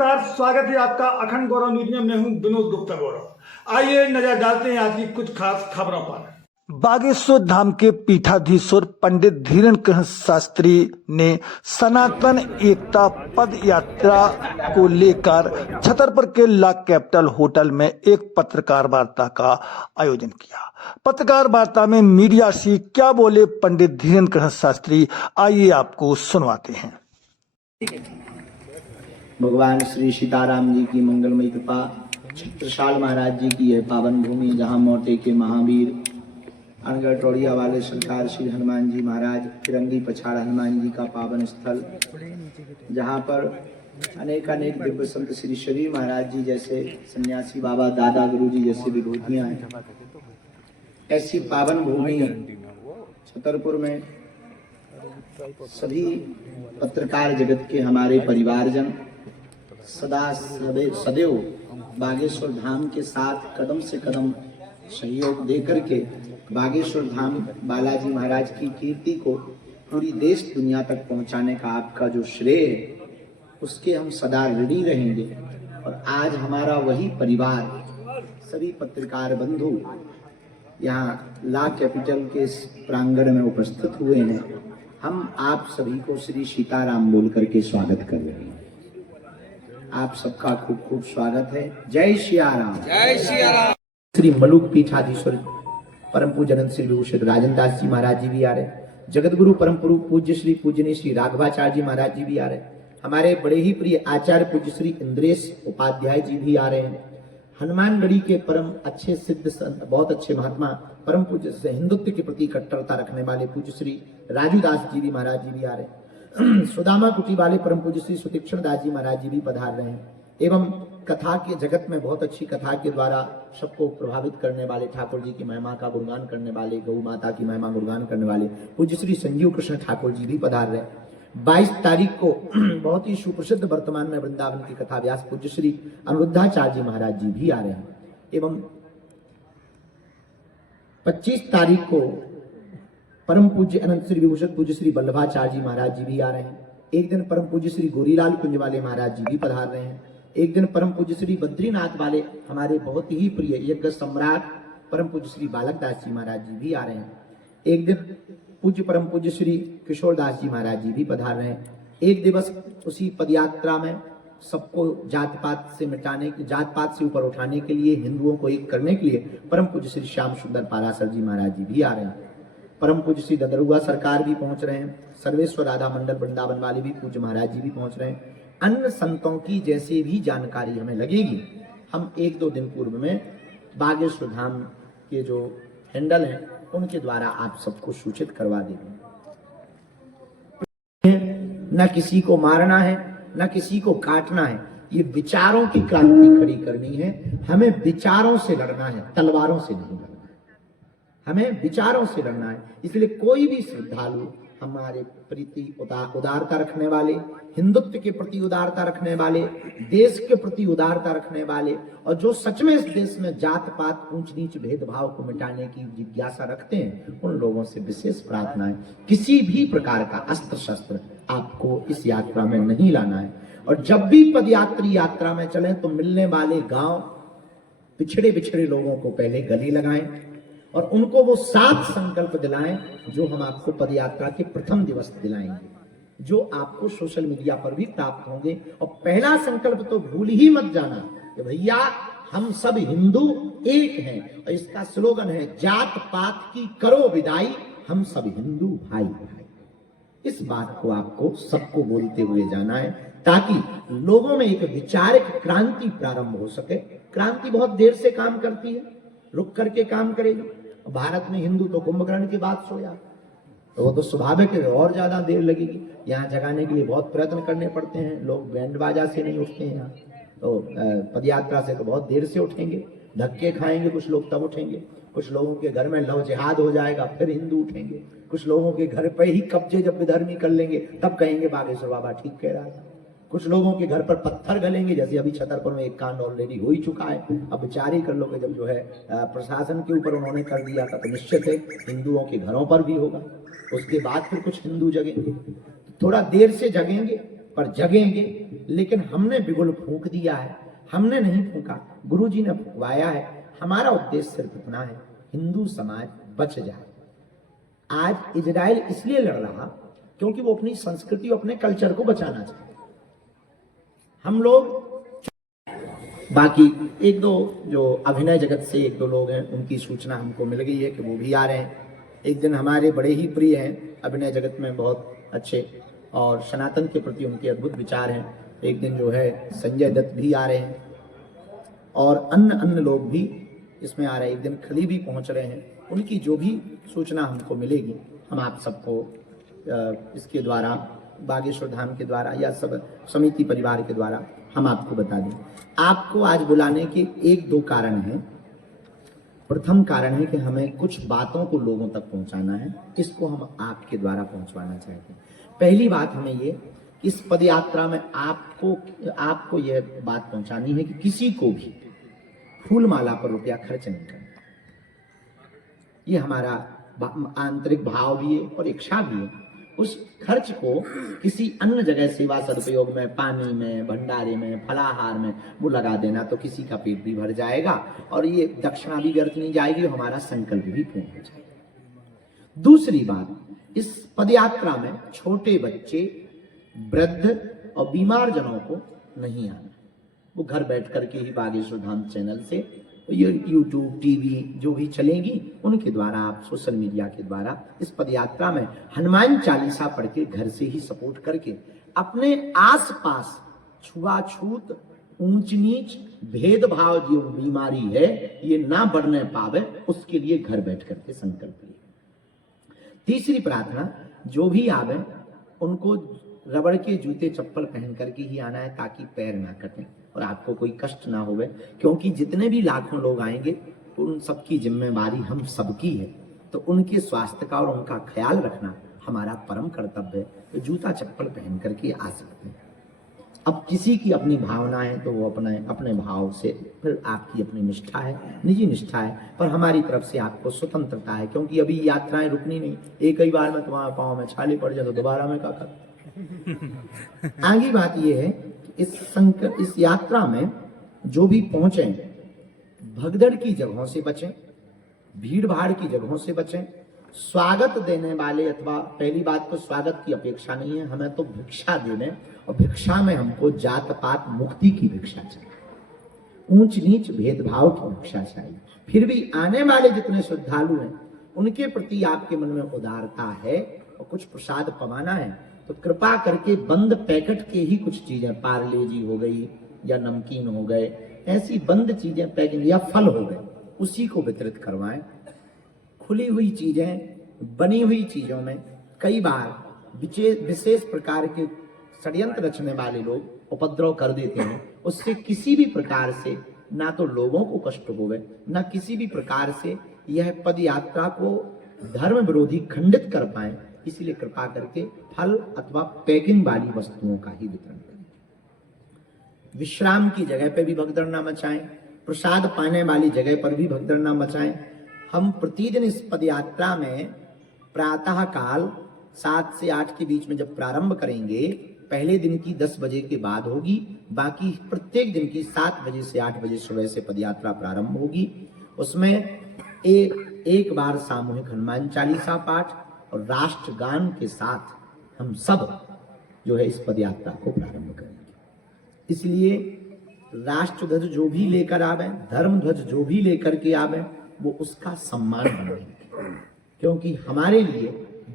नमस्कार, स्वागत है आपका अखंड गौरव न्यूज में। मैं हूं विनोद गुप्ता गौरव। आइए नजर डालते हैं आज की कुछ खास खबरों पर। बागेश्वर धाम के पीठाधीश्वर पंडित धीरेन्द्र कृष्ण शास्त्री ने सनातन एकता पद यात्रा को लेकर छतरपुर के ला कैपिटल होटल में एक पत्रकार वार्ता का आयोजन किया। पत्रकार वार्ता में मीडिया से क्या बोले पंडित धीरेन्द्र कृष्ण शास्त्री, आइए आपको सुनवाते हैं। भगवान श्री सीताराम जी की मंगलमयी कृपा, छत्रसाल महाराज जी की यह पावन भूमि जहाँ मोटे के महावीर अनगढ़ टोड़िया वाले सरकार श्री हनुमान जी महाराज, फिरंगी पछाड़ हनुमान जी का पावन स्थल, जहाँ पर अनेक दिव्य संत श्री शरीर महाराज जी जैसे सन्यासी बाबा, दादा गुरु जी जैसे विभूतियाँ हैं। ऐसी पावन भूमि छतरपुर में सभी पत्रकार जगत के हमारे परिवारजन सदैव बागेश्वर धाम के साथ कदम से कदम सहयोग देकर के बागेश्वर धाम बालाजी महाराज की कीर्ति को पूरी देश दुनिया तक पहुंचाने का आपका जो श्रेय है, उसके हम सदा ऋणी रहेंगे। और आज हमारा वही परिवार, सभी पत्रकार बंधु यहाँ ला कैपिटल के इस प्रांगण में उपस्थित हुए हैं। हम आप सभी को श्री सीताराम बोल करके स्वागत कर रहे हैं। आप सबका खूब खूब स्वागत है। जय सिया राम। जय सिया राम। श्री मलुक पीठाधीश्वर परम पूजन श्री विभूषित राजन दास जी महाराज जी भी आ रहे हैं। जगत गुरु परम पूज्य श्री पूजनीय श्री राघवाचार्य जी महाराज जी भी आ रहे हैं। हमारे बड़े ही प्रिय आचार्य पूज्य श्री इंद्रेश उपाध्याय जी भी आ रहे हैं। हनुमानगढ़ी के परम अच्छे सिद्ध संत, बहुत अच्छे महात्मा, परम पूज्य से हिंदुत्व के प्रति कट्टरता रखने वाले पूज्य श्री राजूदास जी भी महाराज जी भी आ रहे हैं। सुदामा कुटी वाले परम पूज्य श्री सुतीक्षण दास जी महाराज जी भी पधार रहे हैं। एवं कथा के जगत में बहुत अच्छी कथा के द्वारा सबको प्रभावित करने वाले, ठाकुर जी की महिमा का गुणगान करने वाले, गौ माता की महिमा गुणगान करने वाले पूज्य श्री संजीव कृष्ण ठाकुर जी भी पधार रहे हैं। 22 तारीख को बहुत ही सुप्रसिद्ध वर्तमान में वृंदावन की कथा व्यास पूज्य श्री अनिरुद्धाचार्य जी महाराज जी भी आ रहे हैं। एवं 25 तारीख को परम पूज्य अनंत श्री विभूषित पूज्य श्री वल्लभाचार्य जी महाराज जी भी आ रहे हैं। एक दिन परम पूज्य श्री गोरीलाल कुंज वाले महाराज जी भी पधार रहे हैं। एक दिन परम पूज्य श्री बद्रीनाथ वाले हमारे बहुत ही प्रिय यज्ञ सम्राट परम पूज्य श्री बालक दास जी महाराज जी भी आ रहे हैं। एक दिन पूज्य परम पूज्य श्री किशोर दास जी महाराज जी भी पधार रहे हैं। एक दिवस उसी पदयात्रा में सबको जात पात से मिटाने, जात पात से ऊपर उठाने के लिए, हिंदुओं को एक करने के लिए परम पूज्य श्री श्याम सुंदर पारासर जी महाराज जी भी आ रहे हैं। परम पूज्य श्री ददरुआ सरकार भी पहुंच रहे हैं। सर्वेश्वर राधा मंडल वृंदावन वाले भी पूज्य महाराज जी भी पहुंच रहे हैं। अन्य संतों की जैसे भी जानकारी हमें लगेगी, हम 1-2 दिन पूर्व में बागेश्वर धाम के जो हैंडल हैं उनके द्वारा आप सबको सूचित करवा देंगे। न किसी को मारना है, न किसी को काटना है। ये विचारों की क्रांति खड़ी करनी है। हमें विचारों से लड़ना है, तलवारों से नहीं लड़ना है। हमें विचारों से लड़ना है। इसलिए कोई भी श्रद्धालु हमारे प्रति उदारता रखने वाले, हिंदुत्व के प्रति उदारता रखने वाले, देश के प्रति उदारता रखने वाले, और जो सच में इस देश में जात पात, ऊंच नीच भेदभाव को मिटाने की जिज्ञासा रखते हैं, उन लोगों से विशेष प्रार्थना है, किसी भी प्रकार का अस्त्र शस्त्र आपको इस यात्रा में नहीं लाना है। और जब भी पदयात्री यात्रा में चलें तो मिलने वाले गांव, पिछड़े बिछड़े लोगों को पहले गले लगाएं और उनको वो 7 संकल्प दिलाएं जो हम आपको पदयात्रा के प्रथम दिवस दिलाएंगे, जो आपको सोशल मीडिया पर भी प्राप्त होंगे। और पहला संकल्प तो भूल ही मत जाना कि भैया हम सब हिंदू एक हैं, और इसका स्लोगन है जात पात की करो विदाई, हम सब हिंदू भाई भाई। इस बात को आपको सबको बोलते हुए जाना है, ताकि लोगों में एक विचारिक क्रांति प्रारंभ हो सके। क्रांति बहुत देर से काम करती है, रुक करके काम करेगी। भारत में हिंदू तो कुंभकर्ण की बात सोया, तो वो तो स्वाभाविक है, और ज्यादा देर लगेगी। यहाँ जगाने के लिए बहुत प्रयत्न करने पड़ते हैं। लोग बैंड बाजा से नहीं उठते हैं, यहाँ तो पदयात्रा से तो बहुत देर से उठेंगे, धक्के खाएंगे कुछ लोग, तब उठेंगे। कुछ लोगों के घर में लव जिहाद हो जाएगा, फिर हिंदू उठेंगे। कुछ लोगों के घर पे ही कब्जे जब विधर्मी कर लेंगे, तब कहेंगे बागेश्वर बाबा ठीक कह रहा था। कुछ लोगों के घर पर पत्थर गलेंगे, जैसे अभी छतरपुर में एक कांड ऑलरेडी हो ही चुका है। अब विचार ही कर लो कि जब जो है प्रशासन के ऊपर उन्होंने कर दिया था, तो निश्चित है हिंदुओं के घरों पर भी होगा। उसके बाद फिर कुछ हिंदू जगेंगे, थोड़ा देर से जगेंगे, पर जगेंगे। लेकिन हमने बिगुल फूंक दिया है, हमने नहीं फूंका, गुरुजी ने फूंकवाया है। हमारा उद्देश्य सिर्फ इतना है, हिंदू समाज बच जाए। आज इजराइल इसलिए लड़ रहा क्योंकि वो अपनी संस्कृति, अपने कल्चर को बचाना चाहता है। हम लोग बाकी एक दो जो अभिनय जगत से एक दो लोग हैं, उनकी सूचना हमको मिल गई है कि वो भी आ रहे हैं। एक दिन हमारे बड़े ही प्रिय हैं, अभिनय जगत में बहुत अच्छे और सनातन के प्रति उनके अद्भुत विचार हैं। एक दिन जो है संजय दत्त भी आ रहे हैं और अन्य लोग भी इसमें आ रहे हैं। एक दिन खली भी पहुंच रहे हैं। उनकी जो भी सूचना हमको मिलेगी हम आप सबको इसके द्वारा, बागेश्वर धाम के द्वारा या सब समिति परिवार के द्वारा हम आपको बता दें। आपको आज बुलाने के एक दो कारण हैं। प्रथम कारण है कि हमें कुछ बातों को लोगों तक पहुंचाना है, इसको हम आपके द्वारा पहुंचवाना चाहते हैं। पहली बात हमें ये, इस पद यात्रा में आपको यह बात पहुंचानी है कि किसी को भी फूल माला पर रुपया खर्च नहीं करना। ये हमारा आंतरिक भाव भी है और इच्छा भी है। उस खर्च को किसी अन्य जगह सेवा सदुपयोग में, पानी में, भंडारे में, फलाहार में वो लगा देना तो किसी का पेट भी भर जाएगा और ये दक्षिणा भी व्यर्थ नहीं जाएगी और हमारा संकल्प भी पूर्ण हो जाएगा। दूसरी बात, इस पदयात्रा में छोटे बच्चे, वृद्ध और बीमार जनों को नहीं आना। वो घर बैठ करके ही बागेश्वर धाम चैनल से, ये यूट्यूब, टीवी जो भी चलेंगी उनके द्वारा, आप सोशल मीडिया के द्वारा इस पदयात्रा में हनुमान चालीसा पढ़ के घर से ही सपोर्ट करके अपने आसपास छुआछूत, ऊंच नीच, भेदभाव जो बीमारी है ये ना बढ़ने पावे, उसके लिए घर बैठ करके संकल्प लिए। तीसरी प्रार्थना, जो भी आवे उनको रबड़ के जूते चप्पल पहन करके ही आना है ताकि पैर ना कटें और आपको कोई कष्ट ना होवे। क्योंकि जितने भी लाखों लोग आएंगे उन सबकी जिम्मेवारी हम सबकी है, तो उनके स्वास्थ्य का और उनका ख्याल रखना हमारा परम कर्तव्य है। तो जूता चप्पल पहन करके आ सकते हैं। अब किसी की अपनी भावना है तो वो अपने भाव से, फिर आपकी अपनी निष्ठा है, निजी निष्ठा है, पर हमारी तरफ से आपको स्वतंत्रता है। क्योंकि अभी यात्राएं रुकनी नहीं, एक ही बार में तुम्हारे पाँव में छाले पड़ जाए तो दोबारा में क्या कर। आगे बात यह है, इस यात्रा में जो भी पहुंचे भगदड़ की जगहों से बचें, भीड़ भाड़ की जगहों से बचें। स्वागत देने वाले, अथवा पहली बात तो स्वागत की अपेक्षा नहीं है, हमें तो भिक्षा देने, और भिक्षा में हमको जात पात मुक्ति की भिक्षा चाहिए, ऊंच नीच भेदभाव की भिक्षा चाहिए। फिर भी आने वाले जितने श्रद्धालु हैं उनके प्रति आपके मन में उदारता है और कुछ प्रसाद पवाना है तो कृपा करके बंद पैकेट के ही कुछ चीजें, पार्ले जी हो गई या नमकीन हो गए, ऐसी बंद चीजें पैकिंग, या फल हो गए, उसी को वितरित करवाएं। खुली हुई चीजें, बनी हुई चीजों में कई बार विशेष प्रकार के षड्यंत्र रचने वाले लोग उपद्रव कर देते हैं। उससे किसी भी प्रकार से ना तो लोगों को कष्ट होवे, ना किसी भी प्रकार से यह पद यात्रा को धर्म विरोधी खंडित कर पाए। इसलिए कृपा करके फल अथवा पैकिंग वाली वस्तुओं का ही वितरण करें। विश्राम की जगह पे भी भगदड़ ना मचाएं, प्रसाद पाने वाली जगह पर भी भगदड़ ना मचाएं। हम प्रतिदिन इस पदयात्रा में प्रातः काल 7 से 8 के बीच में जब प्रारंभ करेंगे, पहले दिन की 10 बजे के बाद होगी, बाकी प्रत्येक दिन की 7 बजे से 8 बजे सुबह से पदयात्रा प्रारंभ होगी। उसमें एक बार सामूहिक हनुमान चालीसा पाठ और राष्ट्रगान के साथ हम सब जो है इस पदयात्रा को प्रारंभ करेंगे। इसलिए राष्ट्रध्वज जो भी लेकर आवे, धर्म ध्वज जो भी लेकर के आवे, वो उसका सम्मान बनाएंगे। क्योंकि हमारे लिए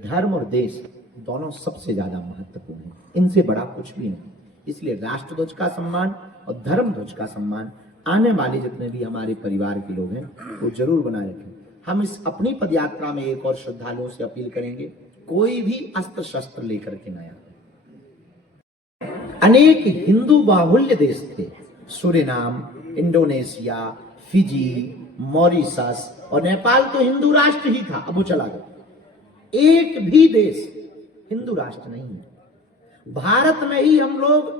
धर्म और देश दोनों सबसे ज्यादा महत्वपूर्ण है, इनसे बड़ा कुछ भी नहीं। इसलिए राष्ट्रध्वज का सम्मान और धर्म ध्वज का सम्मान आने वाले जितने भी हमारे परिवार के लोग हैं वो जरूर बनाए रखें। हम इस अपनी पदयात्रा में एक और श्रद्धालुओं से अपील करेंगे, कोई भी अस्त्र शस्त्र लेकर के न आए। अनेक हिंदू बाहुल्य देश थे, सूरीनाम, इंडोनेशिया, फिजी, मॉरिशस और नेपाल तो हिंदू राष्ट्र ही था, अब वो चला गया। एक भी देश हिंदू राष्ट्र नहीं है। भारत में ही हम लोग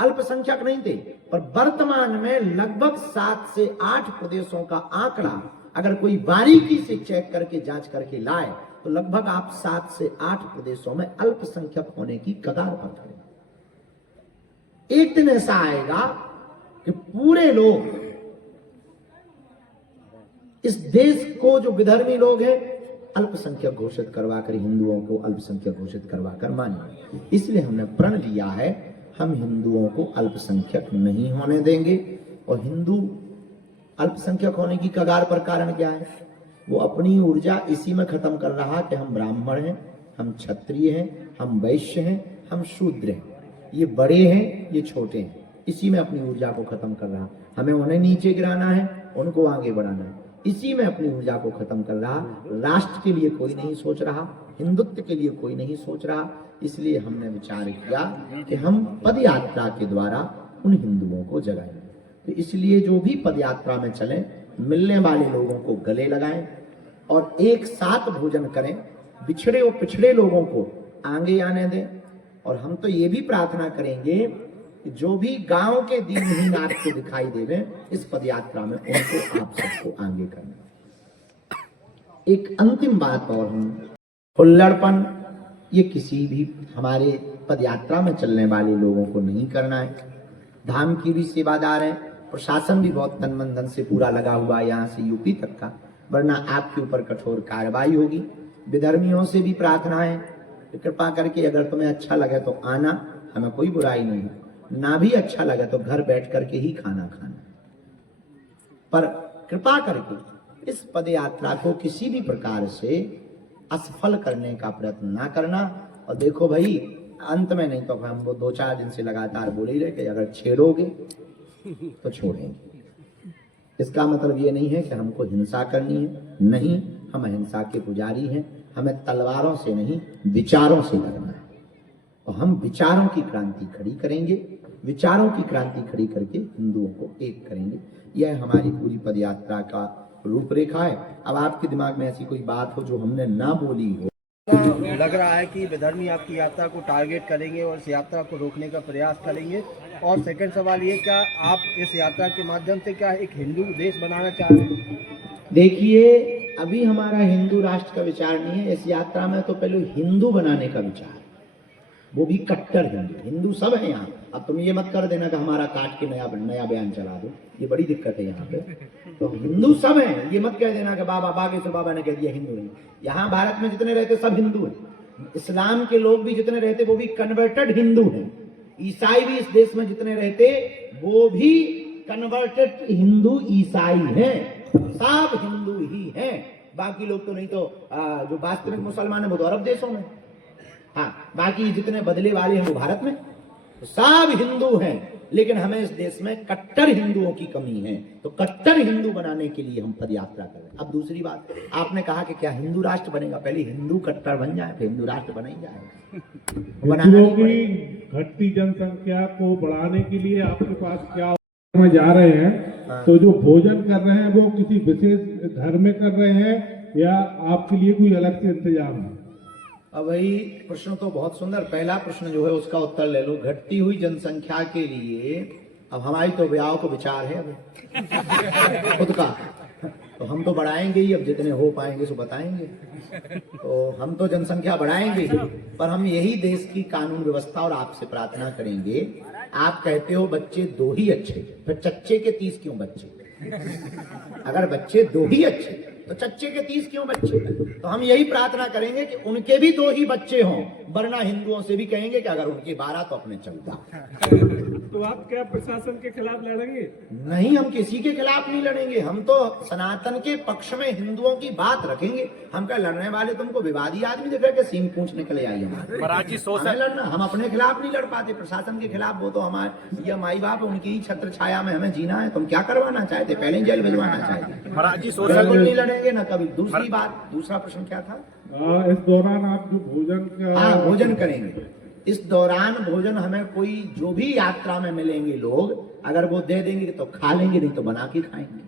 अल्पसंख्यक नहीं थे, पर वर्तमान में लगभग 7 से 8 प्रदेशों का आंकड़ा अगर कोई बारीकी से चेक करके जांच करके लाए तो लगभग आप 7 से 8 प्रदेशों में अल्पसंख्यक होने की कगार पर खड़े। एक दिन ऐसा आएगा कि पूरे लोग इस देश को, जो विधर्मी लोग हैं, अल्पसंख्यक घोषित करवाकर, हिंदुओं को अल्पसंख्यक घोषित करवाकर मानेंगे। इसलिए हमने प्रण लिया है, हम हिंदुओं को अल्पसंख्यक नहीं होने देंगे। और हिंदू अल्पसंख्यक होने की कगार पर कारण क्या है? वो अपनी ऊर्जा इसी में खत्म कर रहा कि हम ब्राह्मण हैं, हम क्षत्रिय हैं, हम वैश्य हैं, हम शूद्र हैं, ये बड़े हैं, ये छोटे हैं। इसी में अपनी ऊर्जा को खत्म कर रहा। हमें उन्हें नीचे गिराना है, उनको आगे बढ़ाना है। इसी में अपनी ऊर्जा को खत्म कर रहा। राष्ट्र के लिए कोई नहीं सोच रहा, हिंदुत्व के लिए कोई नहीं सोच रहा। इसलिए हमने विचार किया कि हम पद यात्रा के द्वारा उन हिंदुओं को जगाएंगे। तो इसलिए जो भी पद यात्रा में चलें, मिलने वाले लोगों को गले लगाएं और एक साथ भोजन करें, बिछड़े और पिछड़े लोगों को आगे आने दें। और हम तो ये भी प्रार्थना करेंगे कि जो भी गांव के दीनहीन आपको दिखाई देवे, इस पद यात्रा में उनको आप सबको आगे करना। एक अंतिम बात और, हम हुल्लड़पन ये किसी भी हमारे पद यात्रा में चलने वाले लोगों को नहीं करना है। धाम की भी सेवादार है, प्रशासन भी बहुत तन मन धन से पूरा लगा हुआ है यहाँ से यूपी तक का, वरना आपके ऊपर कठोर कार्रवाई होगी। विधर्मियों से भी प्रार्थना है कि कृपा करके अगर तुम्हें अच्छा लगे तो आना, हमें कोई बुराई नहीं है। ना भी अच्छा लगे तो घर बैठ करके ही खाना खाना, पर कृपा करके इस पद यात्रा को किसी भी प्रकार से असफल करने का प्रयत्न ना करना। और देखो भाई, अंत में नहीं तो हम वो 2-4 दिन से लगातार बोल ही रहे कि अगर छेड़ोगे तो छोड़ेंगे। इसका मतलब ये नहीं है कि हमको हिंसा करनी है, नहीं, हम अहिंसा के पुजारी हैं। हमें तलवारों से नहीं, विचारों से लड़ना है। और हम विचारों की क्रांति खड़ी करेंगे, विचारों की क्रांति खड़ी करके हिंदुओं को एक करेंगे। यह हमारी पूरी पदयात्रा का रूपरेखा है। अब आपके दिमाग में ऐसी कोई बात हो जो हमने ना बोली हो, लग रहा है कि विधर्मी आपकी यात्रा को टारगेट करेंगे और इस यात्रा को रोकने का प्रयास करेंगे। और सेकंड सवाल ये, क्या आप इस यात्रा के माध्यम से क्या एक हिंदू देश बनाना चाह रहे हैं? देखिए, अभी हमारा हिंदू राष्ट्र का विचार नहीं है। इस यात्रा में तो पहले हिंदू बनाने का विचार है, वो भी कट्टर हिंदू। हिंदू सब है यहाँ। अब तुम ये मत कर देना कि हमारा काट के नया बयान चला दो, ये बड़ी दिक्कत है यहाँ पे। तो हिंदू सब है, ये मत कह देना कि बाबा बागेश्वर बाबा ने कह दिया हिंदू नहीं। यहाँ भारत में जितने रहते सब हिंदू हैं। इस्लाम के लोग भी जितने रहते वो भी कन्वर्टेड हिंदू हैं। ईसाई भी इस देश में जितने रहते वो भी कन्वर्टेड हिंदू ईसाई हैं। सब हिंदू ही हैं। बाकी लोग तो नहीं तो जो वास्तविक मुसलमान है वो तो अरब देशों में, हाँ, बाकी जितने बदले वाले हैं वो भारत में। तो सब हिंदू हैं, लेकिन हमें इस देश में कट्टर हिंदुओं की कमी है। तो कट्टर हिंदू बनाने के लिए हम पद यात्रा कर रहे हैं। अब दूसरी बात, आपने कहा कि क्या हिंदू राष्ट्र बनेगा? पहले हिंदू कट्टर बन जाए, फिर हिंदू राष्ट्र बना ही जाएगा। हिंदुओं की घटती जनसंख्या को बढ़ाने के लिए आपके पास क्या में जा रहे हैं? तो जो भोजन कर रहे हैं वो किसी विशेष घर में कर रहे हैं या आपके लिए कोई अलग से इंतजाम है? अब भाई प्रश्न तो बहुत सुंदर। पहला प्रश्न जो है उसका उत्तर ले लो। घटती हुई जनसंख्या के लिए अब हमारी तो ब्याह को विचार है अब खुद का, तो हम तो बढ़ाएंगे ही। अब जितने हो पाएंगे सो बताएंगे। तो हम तो जनसंख्या बढ़ाएंगे ही, पर हम यही देश की कानून व्यवस्था और आपसे प्रार्थना करेंगे। आप कहते हो बच्चे 2 ही अच्छे, फिर चच्चे के 30 क्यों बच्चे? अगर बच्चे 2 ही अच्छे तो चच्चे के 30 क्यों बच्चे? तो हम यही प्रार्थना करेंगे कि उनके भी 2 ही बच्चे हों, वरना हिंदुओं से भी कहेंगे कि अगर उनके 12 तो अपने 14। तो आप क्या प्रशासन के खिलाफ लड़ेंगे? नहीं, हम किसी के खिलाफ नहीं लड़ेंगे। हम तो सनातन के पक्ष में हिंदुओं की बात रखेंगे। हम क्या लड़ने वाले तुमको विवादी आदमी दिख रहे कि सींग पूंछ निकले आई हमारे लड़ना? हम अपने खिलाफ नहीं लड़ पाते, प्रशासन के खिलाफ। वो तो हमारे ये माई बाप उनकी ही छत्र छाया में हमें जीना है। तुम क्या करवाना चाहते? पहले ही जेल भिजवाना चाहते? बिल्कुल नहीं लड़ेंगे ना कभी। दूसरी बात, दूसरा प्रश्न क्या था? इस दौरान आप जो भोजन हाँ, भोजन करेंगे। इस दौरान भोजन हमें कोई जो भी यात्रा में मिलेंगे लोग, अगर वो दे देंगे तो खा लेंगे, नहीं तो बना के खाएंगे।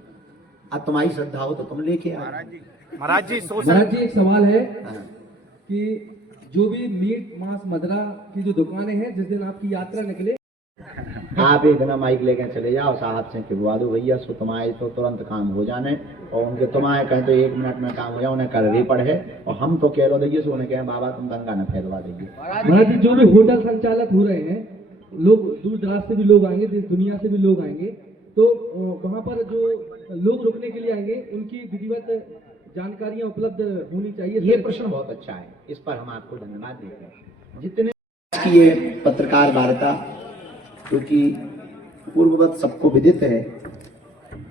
अब तुम्हारी श्रद्धा हो तो तुम लेके आओ। महाराज जी एक सवाल है कि जो भी मीट मांस मदरा की जो दुकानें हैं, जिस दिन आपकी यात्रा निकले आप एक ना माइक लेकर चले जाओ, साहब से कहवा दो भैया सो तुम्हारे तो तुरंत काम हो जाने। और उनके तुम्हारे कहें तो 1 मिनट में काम हो जाए, उन्हें कर रही पड़े। और हम तो कह लो देखिए सो उन्हें कहें बाबा तुम दंगा न फैलवा देंगे। महाराज जी जो भी होटल संचालक हो रहे हैं लोग दूर दराज से भी लोग आएंगे, देश दुनिया से भी लोग आएंगे, तो वहाँ पर जो लोग रुकने के लिए आएंगे उनकी विधिवत जानकारियां उपलब्ध होनी चाहिए। ये प्रश्न बहुत अच्छा है, इस पर हम आपको धन्यवाद देते हैं। जितने की ये पत्रकार वार्ता क्योंकि पूर्ववत सबको विदित है,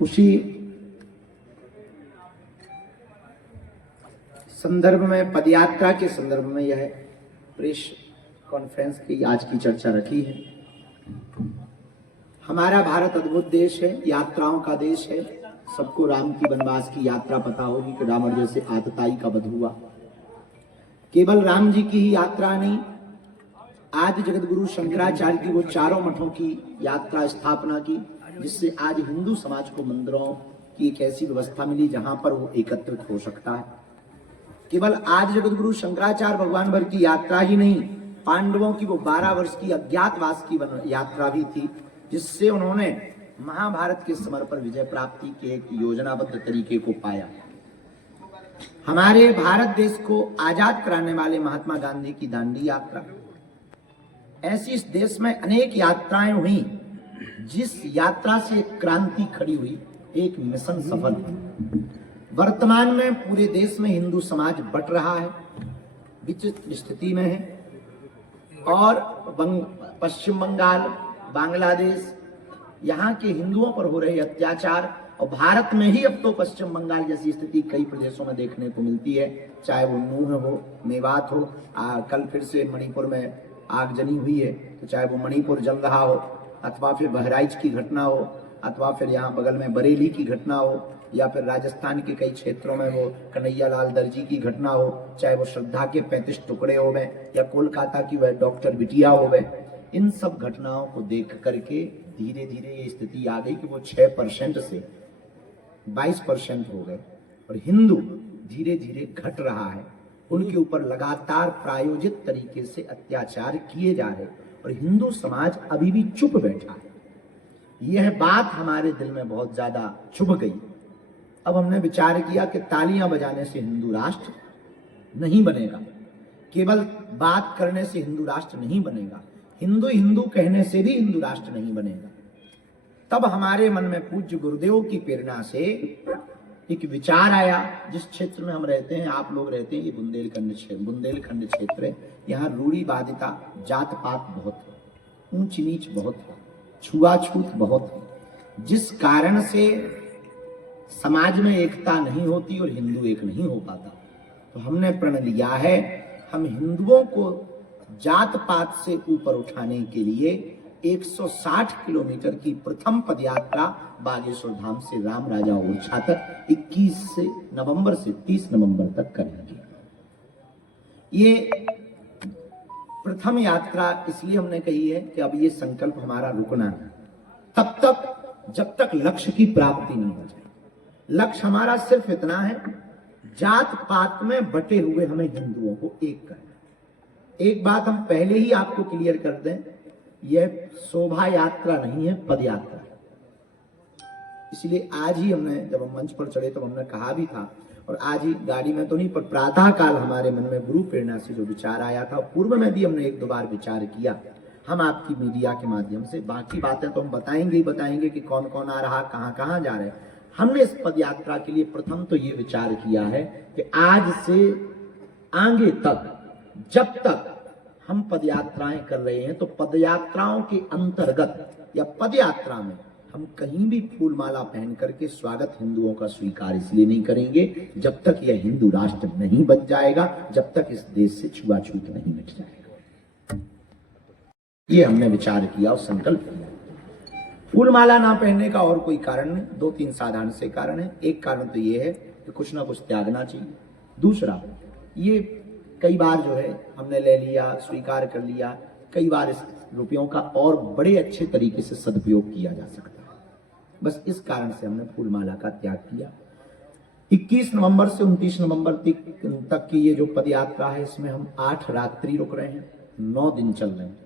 उसी संदर्भ में, पदयात्रा के संदर्भ में यह प्रेस कॉन्फ्रेंस की आज की चर्चा रखी है। हमारा भारत अद्भुत देश है, यात्राओं का देश है। सबको राम की वनवास की यात्रा पता होगी कि रावण जैसे आतताई का वध हुआ। केवल राम जी की ही यात्रा नहीं, आज जगत गुरु शंकराचार्य की वो चारों मठों की यात्रा स्थापना की, जिससे आज हिंदू समाज को मंदिरों की एक ऐसी व्यवस्था मिली जहां पर वो एकत्रित हो सकता है। केवल आज जगत गुरु शंकराचार्य भगवान भर की यात्रा ही नहीं, पांडवों की वो 12 वर्ष की अज्ञातवास की यात्रा भी थी, जिससे उन्होंने महाभारत के समर पर विजय प्राप्ति के एक योजनाबद्ध तरीके को पाया। हमारे भारत देश को आजाद कराने वाले महात्मा गांधी की दांडी यात्रा, ऐसी इस देश में अनेक यात्राएं हुई, जिस यात्रा से एक क्रांति खड़ी हुई, एक मिशन सफल हुआ। वर्तमान में पूरे देश में हिंदू समाज बट रहा है, विचित्र स्थिति में है, और पश्चिम बंगाल, बांग्लादेश, यहाँ के हिंदुओं पर हो रहे अत्याचार, और भारत में ही अब तो पश्चिम बंगाल जैसी स्थिति कई प्रदेशों में देखने को मिलती है, चाहे वो नूह हो, मेवात हो, कल फिर से मणिपुर में आगजनी हुई है, तो चाहे वो मणिपुर जल रहा हो, अथवा फिर बहराइच की घटना हो, अथवा फिर यहाँ बगल में बरेली की घटना हो, या फिर राजस्थान के कई क्षेत्रों में वो कन्हैया लाल दर्जी की घटना हो, चाहे वो श्रद्धा के 35 टुकड़े हो गए, या कोलकाता की वह डॉक्टर बिटिया हो गए। इन सब घटनाओं को देख करके धीरे धीरे ये स्थिति आ गई कि वो 6% से 22% हो गए, और हिंदू धीरे धीरे घट रहा है। उनके ऊपर लगातार प्रायोजित तरीके से अत्याचार किए जा रहे, और हिंदू समाज अभी भी चुप बैठा है। यह बात हमारे दिल में बहुत ज्यादा चुभ गई। अब हमने विचार किया कि तालियां बजाने से हिंदू राष्ट्र नहीं बनेगा, केवल बात करने से हिंदू राष्ट्र नहीं बनेगा, हिंदू हिंदू कहने से भी हिंदू राष्ट्र नहीं बनेगा। तब हमारे मन में पूज्य गुरुदेव की प्रेरणा से एक विचार आया। जिस क्षेत्र में हम रहते हैं, आप लोग रहते हैं, ये बुंदेलखंड क्षेत्र है। यहाँ रूढ़िवादिता, जात पात बहुत है, ऊंच नीच बहुत है, छुआछूत बहुत है, जिस कारण से समाज में एकता नहीं होती और हिंदू एक नहीं हो पाता। तो हमने प्रण लिया है, हम हिंदुओं को जात पात से ऊपर उठाने के लिए 160 किलोमीटर की प्रथम पदयात्रा बागेश्वर धाम से राम राजा ओरछा तक 21 नवंबर से 30 नवंबर तक करेंगे। ये प्रथम यात्रा इसलिए हमने कही है कि अब ये संकल्प हमारा रुकना है तब तक जब तक लक्ष्य की प्राप्ति नहीं हो जाए। लक्ष्य हमारा सिर्फ इतना है, जात पात में बटे हुए हमें हिंदुओं को एक करना। एक बात हम पहले ही आपको क्लियर कर दें, यह शोभा यात्रा नहीं है, पद यात्रा है। इसलिए आज ही हमने, जब हम मंच पर चढ़े तो हमने कहा भी था, और आज ही गाड़ी में तो नहीं पर प्रातः काल हमारे मन में गुरु प्रेरणा से जो विचार आया था, पूर्व में भी हमने 1-2 बार विचार किया, हम आपकी मीडिया के माध्यम से। बाकी बातें तो हम बताएंगे कि कौन कौन आ रहा, कहां कहां जा रहे। हमने इस पद यात्रा के लिए प्रथम तो ये विचार किया है कि आज से आगे तक जब तक हम पदयात्राएं कर रहे हैं, तो पदयात्राओं के अंतर्गत या पदयात्रा में हम कहीं भी फूल माला पहन करके स्वागत हिंदुओं का स्वीकार इसलिए नहीं करेंगे जब तक यह हिंदू राष्ट्र नहीं बन जाएगा, जब तक इस देश से छुआछूत नहीं मिट जाएगा। ये हमने विचार किया और संकल्प किया। फूल माला ना पहनने का और कोई कारण नहीं, 2-3 साधारण से कारण है। एक कारण तो ये है कि कुछ ना कुछ त्यागना चाहिए। दूसरा, ये कई बार जो है हमने ले लिया, स्वीकार कर लिया, कई बार इस रुपयों का और बड़े अच्छे तरीके से सदुपयोग किया जा सकता है। बस इस कारण से हमने फूल माला का त्याग किया। 21 नवंबर से 29 नवंबर तक की ये जो पदयात्रा है, इसमें हम 8 रात्रि रुक रहे हैं, 9 दिन चल रहे हैं,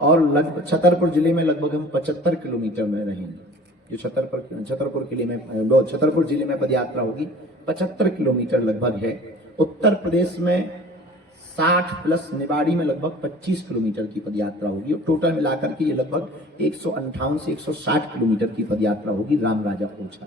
और लगभग छतरपुर जिले में लगभग हम 75 किलोमीटर में रहेंगे। जो छतरपुर जिले में पदयात्रा होगी 75 किलोमीटर लगभग है। उत्तर प्रदेश में 60 प्लस निवाड़ी में लगभग 25 किलोमीटर की पदयात्रा होगी और टोटल मिलाकर के ये लगभग 158 से 160 किलोमीटर की पदयात्रा होगी राम राजा पोछा।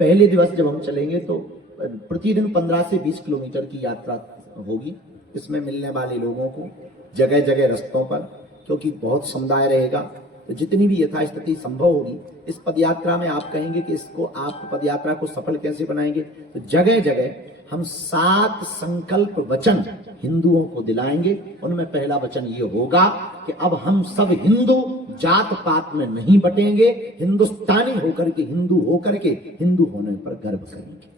पहले दिवस जब हम चलेंगे तो प्रतिदिन 15 से 20 किलोमीटर की यात्रा होगी। इसमें मिलने वाले लोगों को जगह जगह रस्तों पर, क्योंकि बहुत समुदाय रहेगा, तो जितनी भी यथास्थिति संभव होगी इस पदयात्रा में आप कहेंगे कि इसको आप पदयात्रा को सफल कैसे बनाएंगे, तो जगह जगह हम 7 संकल्प वचन हिंदुओं को दिलाएंगे। उनमें पहला वचन ये होगा कि अब हम सब हिंदू जात पात में नहीं बटेंगे, हिंदुस्तानी होकर के हिंदू होकर के हिंदू होने पर गर्व करेंगे।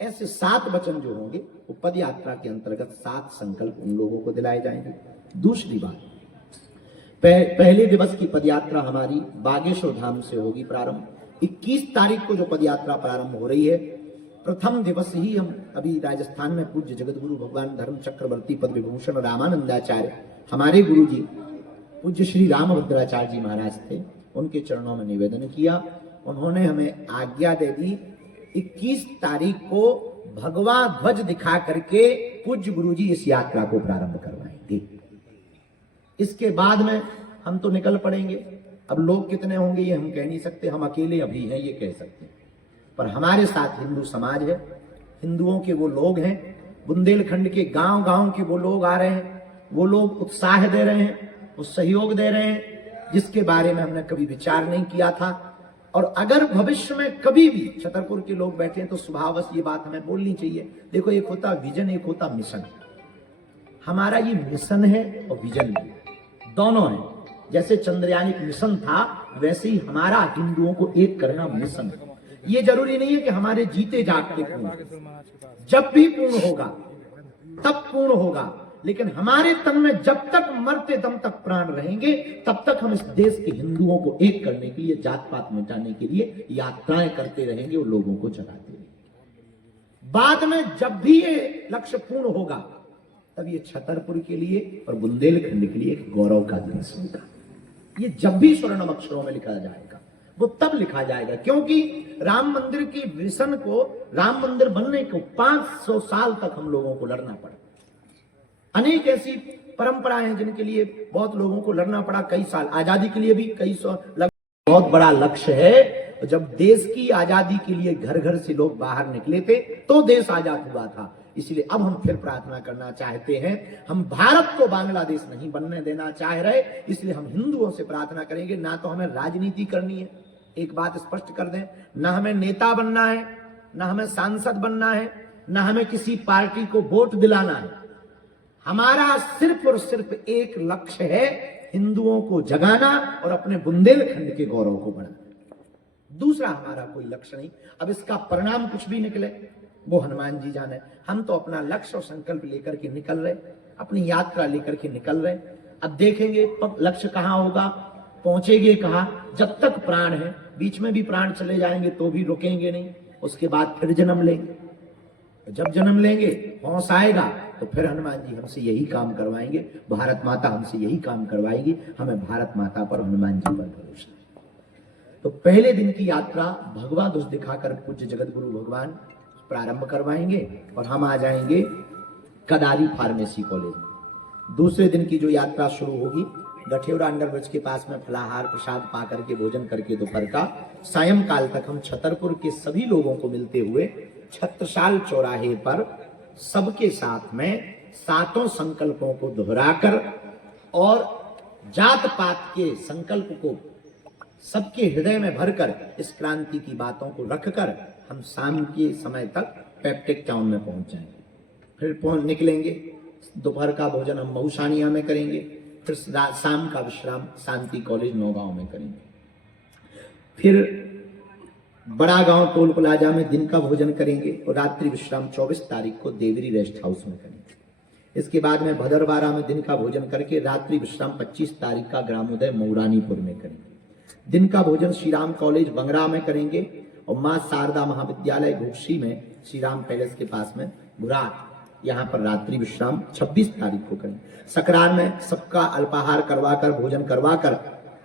ऐसे 7 वचन जो होंगे वो पदयात्रा के अंतर्गत 7 संकल्प उन लोगों को दिलाए जाएंगे। दूसरी बात, पहले दिवस की पदयात्रा हमारी बागेश्वर धाम से होगी प्रारंभ। 21 तारीख को जो पदयात्रा प्रारंभ हो रही है, प्रथम दिवस ही हम अभी राजस्थान में पूज्य जगतगुरु भगवान धर्म चक्रवर्ती पद विभूषण रामानंदाचार्य हमारे गुरु जी पूज्य श्री रामभद्राचार्य जी महाराज थे, उनके चरणों में निवेदन किया। उन्होंने हमें आज्ञा दे दी 21 तारीख को भगवा ध्वज दिखा करके पूज्य गुरु जी इस यात्रा को प्रारंभ करवाएंगे। इसके बाद में हम तो निकल पड़ेंगे। अब लोग कितने होंगे ये हम कह नहीं सकते, हम अकेले अभी हैं ये कह सकते हैं, पर हमारे साथ हिंदू समाज है, हिंदुओं के वो लोग हैं, बुंदेलखंड के गांव गांव के वो लोग आ रहे हैं, वो लोग उत्साह दे रहे हैं, वो सहयोग दे रहे हैं, जिसके बारे में हमने कभी विचार नहीं किया था। और अगर भविष्य में कभी भी छतरपुर के लोग बैठे हैं तो स्वभावश ये बात हमें बोलनी चाहिए। देखो, एक होता विजन, एक होता मिशन। हमारा ये मिशन है और विजन भी, दोनों है। जैसे चंद्रयान एक मिशन था, वैसे ही हमारा हिंदुओं को एक करना मिशन है। ये जरूरी नहीं है कि हमारे जीते जागते पूर्ण, जब भी पूर्ण होगा तब पूर्ण होगा, लेकिन हमारे तन में जब तक मरते दम तक प्राण रहेंगे तब तक हम इस देश के हिंदुओं को एक करने के लिए, जात पात मिटाने के लिए यात्राएं करते रहेंगे और लोगों को जगाते रहेंगे। बाद में जब भी ये लक्ष्य पूर्ण होगा तब ये छतरपुर के लिए और बुंदेलखंड के लिए एक गौरव का दिवस होगा। ये जब भी स्वर्णम अक्षरों में लिखा जाएगा वो तब लिखा जाएगा, क्योंकि राम मंदिर की विजन को, राम मंदिर बनने को 500 साल तक हम लोगों को लड़ना पड़ा। अनेक ऐसी परंपराएं हैं जिनके लिए बहुत लोगों को लड़ना पड़ा, कई साल। आजादी के लिए भी कई सौ, बहुत बड़ा लक्ष्य है। जब देश की आजादी के लिए घर घर से लोग बाहर निकले थे तो देश आजाद हुआ था। इसलिए अब हम फिर प्रार्थना करना चाहते हैं, हम भारत को बांग्लादेश नहीं बनने देना चाह रहे, इसलिए हम हिंदुओं से प्रार्थना करेंगे, ना तो हमें राजनीति करनी है, एक बात स्पष्ट कर दें, ना हमें नेता बनना है, ना हमें सांसद बनना है, ना हमें किसी पार्टी को वोट दिलाना है। हमारा सिर्फ और सिर्फ एक लक्ष्य है, हिंदुओं को जगाना और अपने बुंदेलखंड के गौरव को बढ़ाना। दूसरा हमारा कोई लक्ष्य नहीं। अब इसका परिणाम कुछ भी निकले वो हनुमान जी जाने। हम तो अपना लक्ष्य और संकल्प लेकर के निकल रहे, अपनी यात्रा लेकर के निकल रहे। अब देखेंगे लक्ष्य कहाँ होगा, पहुंचेंगे कहाँ। जब तक प्राण है, बीच में भी प्राण चले जाएंगे तो भी रुकेंगे नहीं, उसके बाद फिर जन्म लेंगे। जब जन्म लेंगे, होश आएगा तो फिर हनुमान जी हमसे यही काम करवाएंगे, भारत माता हमसे यही काम करवाएगी। हमें भारत माता पर, हनुमान जी पर भरोसा है। तो पहले दिन की यात्रा भगवा ध्वज दिखाकर पूज्य जगत गुरु भगवान प्रारंभ करवाएंगे और हम आ जाएंगे कदारी फार्मेसी कॉलेज में। दूसरे दिन की जो यात्रा शुरू होगी, गठेवरा अंडरब्रिज के पास में फलाहार प्रसाद पा करके, भोजन करके दोपहर का, सायंकाल तक हम छतरपुर के सभी लोगों को मिलते हुए छत्रसाल चौराहे पर सबके साथ में 7 संकल्पों को दोहराकर और जात पात के संकल्प को सबके हृदय में भरकर इस क्रांति की बातों को रखकर हम शाम के समय तक पेप्टिक टाउन में पहुंच जाएंगे। फिर निकलेंगे, दोपहर का भोजन हम बहुसानिया में करेंगे, फिर शाम का विश्राम शांति कॉलेज नौगांव में करेंगे। फिर बड़ा गांव टोल प्लाजा में दिन का भोजन करेंगे और रात्रि विश्राम 24 तारीख को देवरी रेस्ट हाउस में करेंगे। इसके बाद में भदरवाड़ा में दिन का भोजन करके रात्रि विश्राम 25 तारीख का ग्रामोदय मऊरानीपुर में करेंगे। दिन का भोजन श्री राम कॉलेज बंगरा में करेंगे और मां शारदा महाविद्यालय घोषी में श्री राम पैलेस के पास में घुराट, यहाँ पर रात्रि विश्राम 26 तारीख को करेंगे। सकरार में सबका अल्पाहार करवाकर, भोजन करवाकर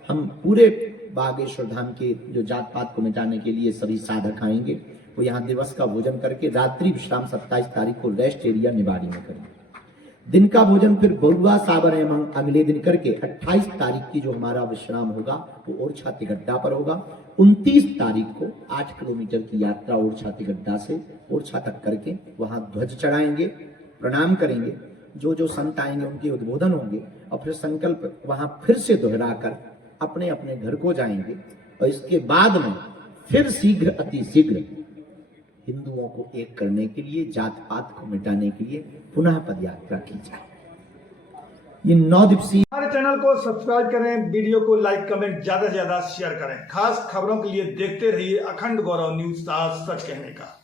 हम पूरे बागेश्वर धाम के जो जात पात को मिटाने के लिए सभी साधक आएंगे, वो यहाँ दिवस का भोजन करके रात्रि विश्राम 27 तारीख को रेस्ट एरिया निवाड़ी में करेंगे। दिन का भोजन फिर बरुआ साबर एवं अगले दिन करके 28 तारीख की जो हमारा विश्राम होगा वो ओरछा तिगड्डा पर होगा। 29 तारीख को 8 किलोमीटर की यात्रा ओरछा तिगड्डा से ओरछा तक करके वहां ध्वज चढ़ाएंगे, प्रणाम करेंगे, जो जो संत आएंगे उनके उद्बोधन होंगे और फिर संकल्प वहां फिर से दोहराकर अपने अपने घर को जाएंगे। और इसके बाद में फिर शीघ्र अति शीघ्र हिंदुओं को एक करने के लिए, जात पात को मिटाने के लिए पुनः पदयात्रा की जाए। ये 9 दिवसीय हमारे चैनल को सब्सक्राइब करें, वीडियो को लाइक कमेंट ज्यादा से ज्यादा शेयर करें। खास खबरों के लिए देखते रहिए अखंड गौरव न्यूज, साथ सच कहने का।